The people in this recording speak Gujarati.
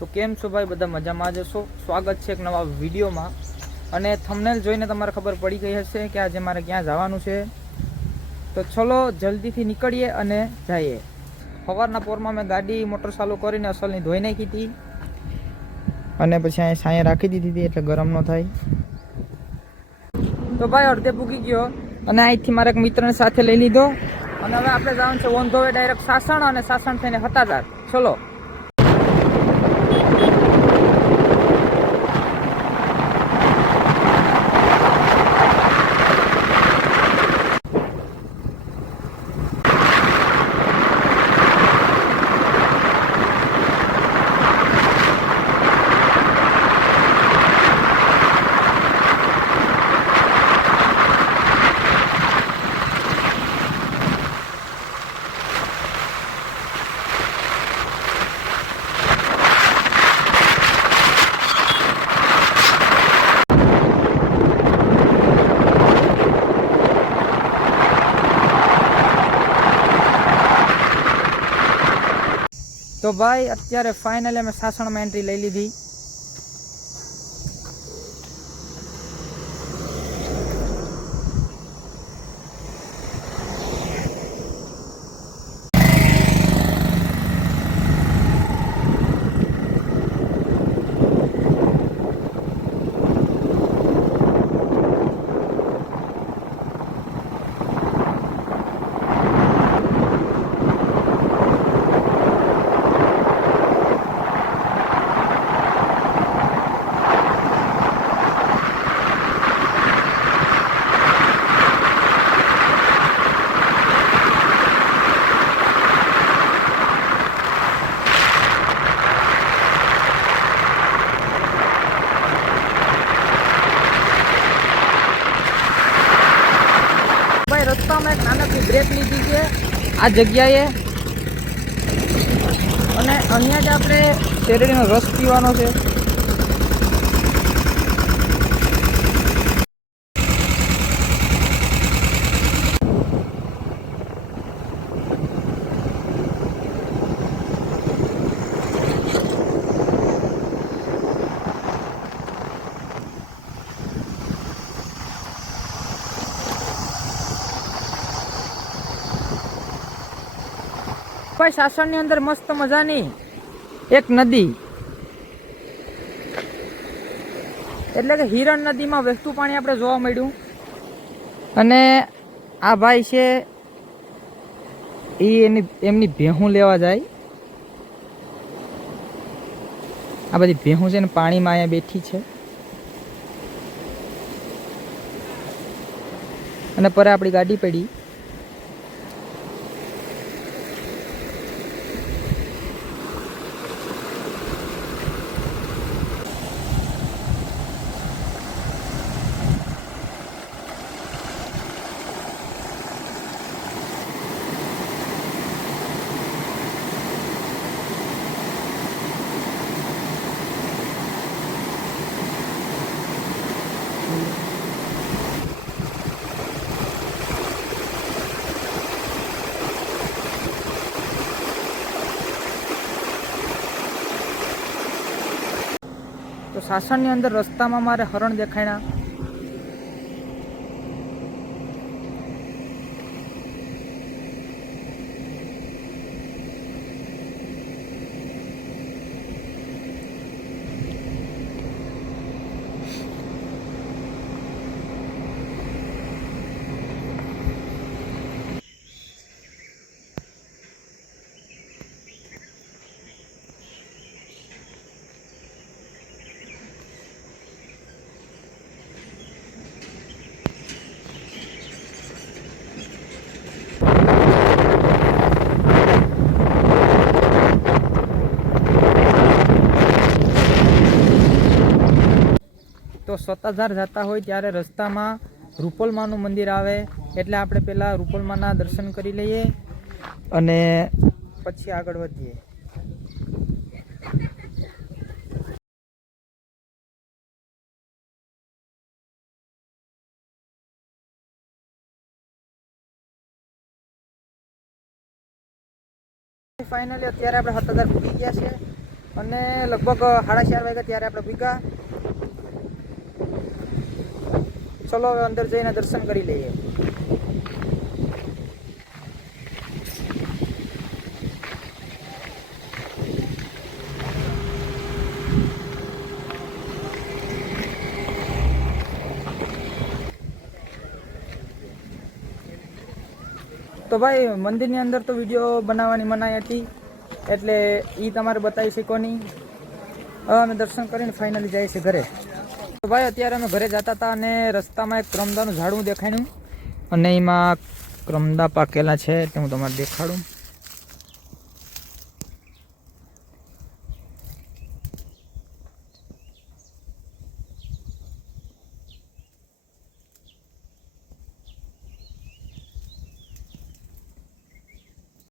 તો કેમ છો ભાઈ, બધા મજામાં જ હશો। સ્વાગત છે એક નવા વિડીયોમાં। અને થંબનેલ જોઈને તમારે ખબર પડી ગઈ હશે કે આજે મારે ક્યાં જવાનું છે। તો ચલો જલ્દીથી નીકળીએ અને જઈએ। સવારના પોરમાં મેં ગાડી મોટર ચાલુ કરીને અસલની ધોઈ નાખી હતી અને પછી અહીં સાંયે રાખી દીધી હતી એટલે ગરમ ન થાય। તો ભાઈ અડધે પૂગી ગયો અને અહીંથી મારા એક મિત્રને સાથે લઈ લીધો અને હવે આપણે જવાનું છે on the way direct Sasan અને સાસણ થઈને હતાદાર। ચલો। તો ભાઈ અત્યારે ફાઇનલી અમે સાસણમાં એન્ટ્રી લઈ લીધી। રસ્તામાં એક નાનકડી બ્રેક લીધી છે આ જગ્યાએ અને અહીંયા જ આપણે શેરડીનો રસ પીવાનો છે। ભાઈ સાસણની અંદર મસ્ત મજાની એક નદી એટલે કે હિરણ નદીમાં વહેતું પાણી આપણે જોવા મળ્યું અને આ ભાઈ છે એ એમની ભેહું લેવા જાય। આ બધી ભેહું છે ને પાણીમાં અહીંયા બેઠી છે અને પર આપણી ગાડી પડી। તો સાસણની અંદર રસ્તામાં મારે હરણ દેખાણા। તો સત્તાધાર જતા હોય ત્યારે રસ્તામાં રૂપલમાનું મંદિર આવે એટલે આપણે પહેલાં રૂપલમાના દર્શન કરી લઈએ અને પછી આગળ વધીએ। ફાઇનલી અત્યારે આપણે 7000 પૂરી ગયા છે અને લગભગ 4:30 વાગ્યા ત્યારે આપણે ભીગા. ચલો હવે અંદર જઈને દર્શન કરી લઈએ. તો ભાઈ મંદિરની અંદર તો વિડીયો બનાવવાની મનાઈ હતી, એટલે એ તમારે બતાવી શકો નહીં. હવે અમે દર્શન કરીને ફાઇનલી જઈએ છીએ ઘરે. તો ભાઈ અત્યારે અમે ઘરે જતા હતા અને રસ્તામાં એક કરમદાનું ઝાડવું દેખાયું અને એમાં કરમદા પાકેલા છે એટલે હું તમારે દેખાડું.